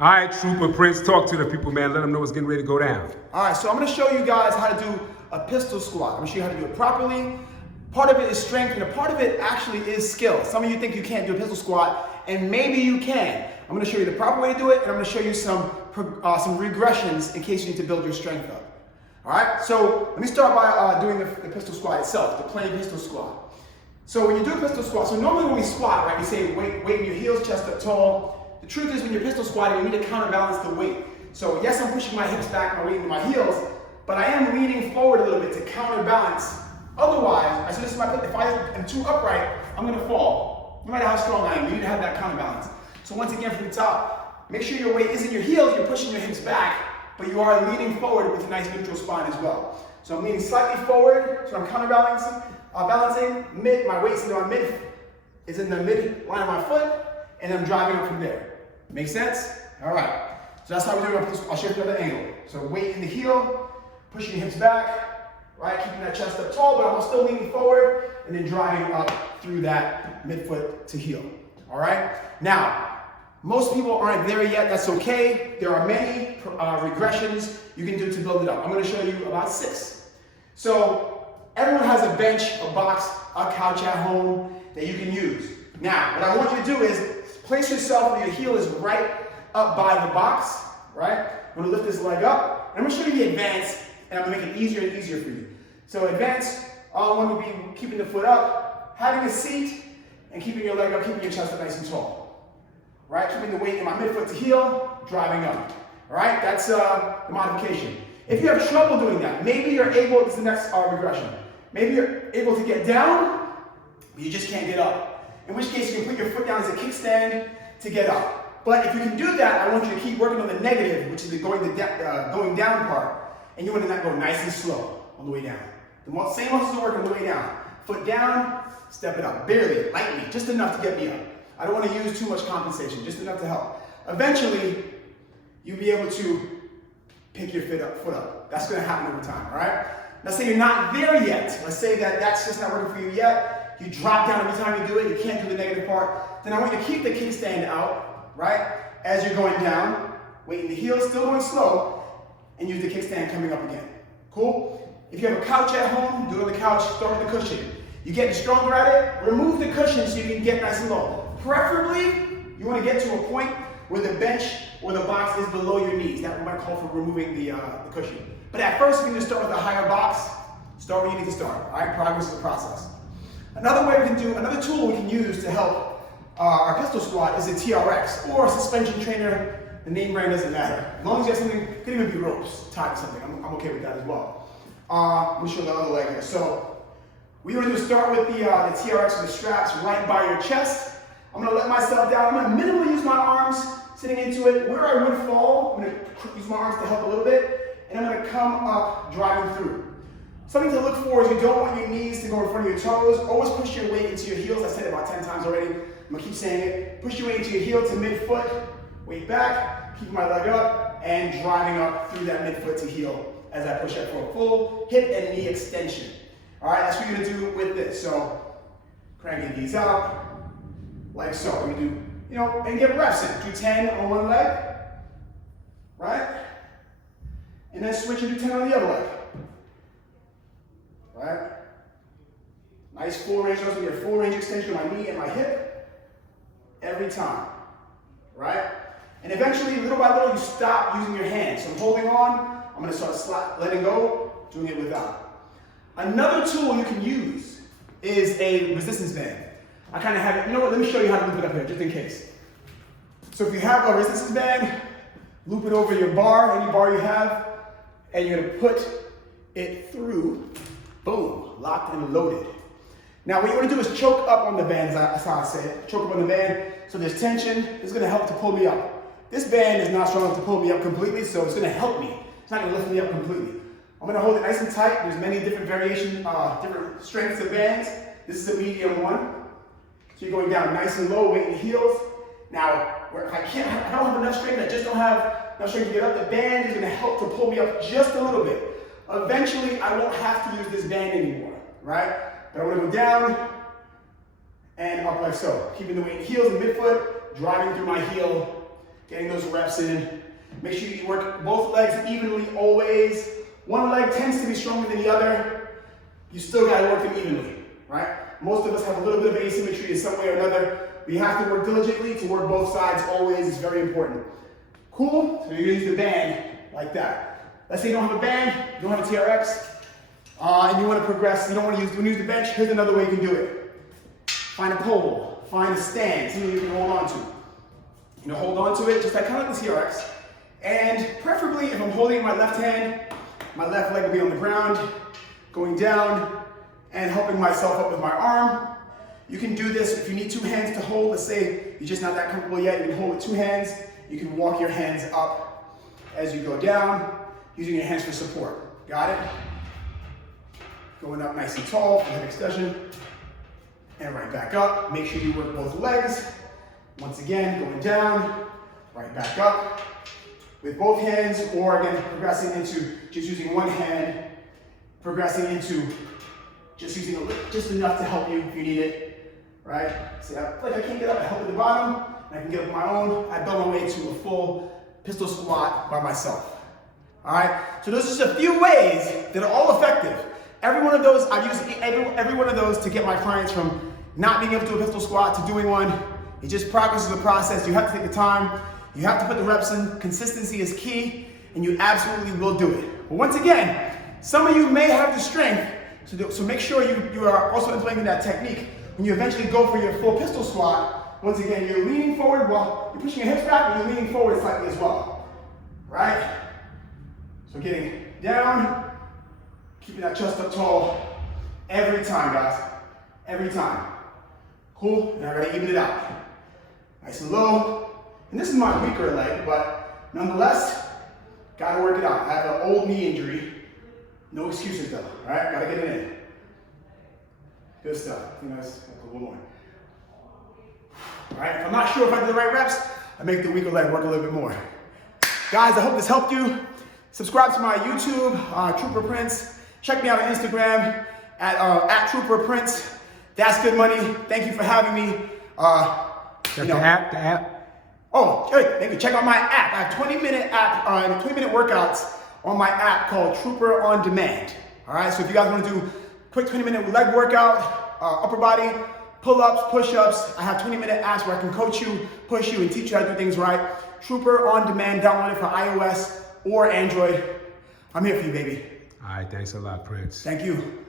All right, Trooper Prince, talk to the people, man. Let them know what's getting ready to go down. All right, so I'm going to show you guys how to do a pistol squat. I'm going to show you how to do it properly. Part of it is strength, and a part of it actually is skill. Some of you think you can't do a pistol squat, and maybe you can. I'm going to show you the proper way to do it, and I'm going to show you some regressions in case you need to build your strength up. All right, so let me start by doing the pistol squat itself, the plain pistol squat. So when you do a pistol squat, so normally when we squat, right, we say weight in your heels, chest up tall. The truth is when you're pistol squatting, you need to counterbalance the weight. So yes, I'm pushing my hips back, my weight into my heels, but I am leaning forward a little bit to counterbalance. Otherwise, if I am too upright, I'm going to fall. No matter how strong I am, you need to have that counterbalance. So once again, from the top, make sure your weight is in your heels, you're pushing your hips back, but you are leaning forward with a nice neutral spine as well. So I'm leaning slightly forward, so I'm counterbalancing, my weight's in the mid line of my foot, and I'm driving up from there. Make sense? All right. So that's how we're doing it. I'll show you the other angle. So weight in the heel, pushing your hips back, right? Keeping that chest up tall, but I'm still leaning forward, and then driving up through that midfoot to heel. All right? Now, most people aren't there yet. That's okay. There are many regressions you can do to build it up. I'm going to show you about 6. So everyone has a bench, a box, a couch at home that you can use. Now, what I want you to do is place yourself where your heel is right up by the box, right? I'm going to lift this leg up, and I'm going to show you the advance, and I'm going to make it easier and easier for you. So advance, all I want to be keeping the foot up, having a seat, and keeping your leg up, keeping your chest up nice and tall. Right? Keeping the weight in my midfoot to heel, driving up. All right? That's the modification. If you have trouble doing that, maybe you're able, this is the next regression, maybe you're able to get down, but you just can't get up. In which case, you can put your foot down as a kickstand to get up. But if you can do that, I want you to keep working on the negative, which is the going down part. And you want to not go nice and slow on the way down. The same muscles work on the way down. Foot down, step it up. Barely, lightly, just enough to get me up. I don't want to use too much compensation, just enough to help. Eventually, you'll be able to pick your foot up. That's going to happen over time, all right? Now say you're not there yet. Let's say that's just not working for you yet. You drop down every time you do it, you can't do the negative part. Then I want you to keep the kickstand out, right? As you're going down, weight in the heels, still going slow, and use the kickstand coming up again. Cool? If you have a couch at home, do it on the couch, start with the cushion. You're getting stronger at it, remove the cushion so you can get nice and low. Preferably, you want to get to a point where the bench or the box is below your knees. That might call for removing the cushion. But at first, you need to start with a higher box. Start where you need to start. All right, progress is a process. Another tool we can use to help our pistol squat is a TRX or a suspension trainer. The name brand doesn't matter. As long as you have something, it can even be ropes tied to something. I'm okay with that as well. Let me show the other leg here. So we want to start with the TRX with the straps right by your chest. I'm going to let myself down. I'm going to minimally use my arms sitting into it. Where I would fall, I'm going to use my arms to help a little bit, and I'm going to come up driving through. Something to look for is you don't want your knees to go in front of your toes. Always push your weight into your heels. I said it about 10 times already. I'm going to keep saying it. Push your weight into your heel to midfoot. Weight back. Keep my leg up and driving up through that midfoot to heel as I push up for a full hip and knee extension. All right, that's what you're going to do with this. So crank your knees up like so. We're going to do, and get reps in. Do 10 on one leg, right? And then switch and do 10 on the other leg. Right? Nice full range, those are your full range extension of my knee and my hip every time. Right? And eventually, little by little, you stop using your hands. So I'm holding on, I'm going to start letting go, doing it without. Another tool you can use is a resistance band. I kind of have it, let me show you how to loop it up here, just in case. So if you have a resistance band, loop it over your bar, any bar you have, and you're going to put it through. Boom, locked and loaded. Now what you want to do is choke up on the band, that's how I say it. Choke up on the band, so there's tension. It's going to help to pull me up. This band is not strong enough to pull me up completely, so it's going to help me. It's not going to lift me up completely. I'm going to hold it nice and tight. There's many different variations, different strengths of bands. This is a medium one. So you're going down nice and low, weight in the heels. Now, where I don't have enough strength, I just don't have enough strength to get up, the band is going to help to pull me up just a little bit. Eventually, I won't have to use this band anymore, right? But I want to go down and up like so. Keeping the weight in heels and midfoot, driving through my heel getting those reps in. Make sure you work both legs evenly always. One leg tends to be stronger than the other. You still gotta work them evenly, right? Most of us have a little bit of asymmetry in some way or another. We have to work diligently to work both sides always. It's very important. Cool? So you're gonna use the band like that. Let's say you don't have a band, you don't have a TRX, and you wanna progress, you don't wanna use the bench, here's another way you can do it. Find a pole, find a stand, something you can hold on to. You know, hold on to it, just like kind of like the TRX. And preferably, if I'm holding my left hand, my left leg will be on the ground, going down, and helping myself up with my arm. You can do this if you need two hands to hold. Let's say you're just not that comfortable yet. You can hold with two hands. You can walk your hands up as you go down, using your hands for support. Got it? Going up nice and tall for hip extension. And right back up. Make sure you work both legs. Once again, going down, right back up with both hands, or again, progressing into just using one hand, progressing into just using just enough to help you if you need it, right? See, like I can't get up, I help at the bottom, and I can get up on my own. I build my way to a full pistol squat by myself. All right, so those are just a few ways that are all effective. Every one of those, I've used every one of those to get my clients from not being able to do a pistol squat to doing one. It just progresses the process. You have to take the time. You have to put the reps in. Consistency is key, and you absolutely will do it. But once again, some of you may have the strength, so make sure you are also implementing that technique. When you eventually go for your full pistol squat, once again, you're leaning forward while you're pushing your hips back, and you're leaning forward slightly as well, right? So getting down, keeping that chest up tall every time, guys, every time. Cool, now I gotta even it out. Nice and low. And this is my weaker leg, but nonetheless, gotta work it out. I have an old knee injury. No excuses though, all right? Gotta get it in. Good stuff. I think that's a little more. All right, if I'm not sure if I do the right reps, I make the weaker leg work a little bit more. Guys, I hope this helped you. Subscribe to my YouTube, Trooper Prince. Check me out on Instagram at Trooper Prince. That's good money. Thank you for having me. The app. Oh, good. Thank you. Check out my app. I have 20-minute app, 20-minute workouts on my app called Trooper On Demand. All right. So if you guys want to do quick 20-minute leg workout, upper body, pull-ups, push-ups, I have 20-minute apps where I can coach you, push you, and teach you how to do things right. Trooper On Demand. Download it for iOS or Android. I'm here for you, baby. All right. Thanks a lot, Prince. Thank you.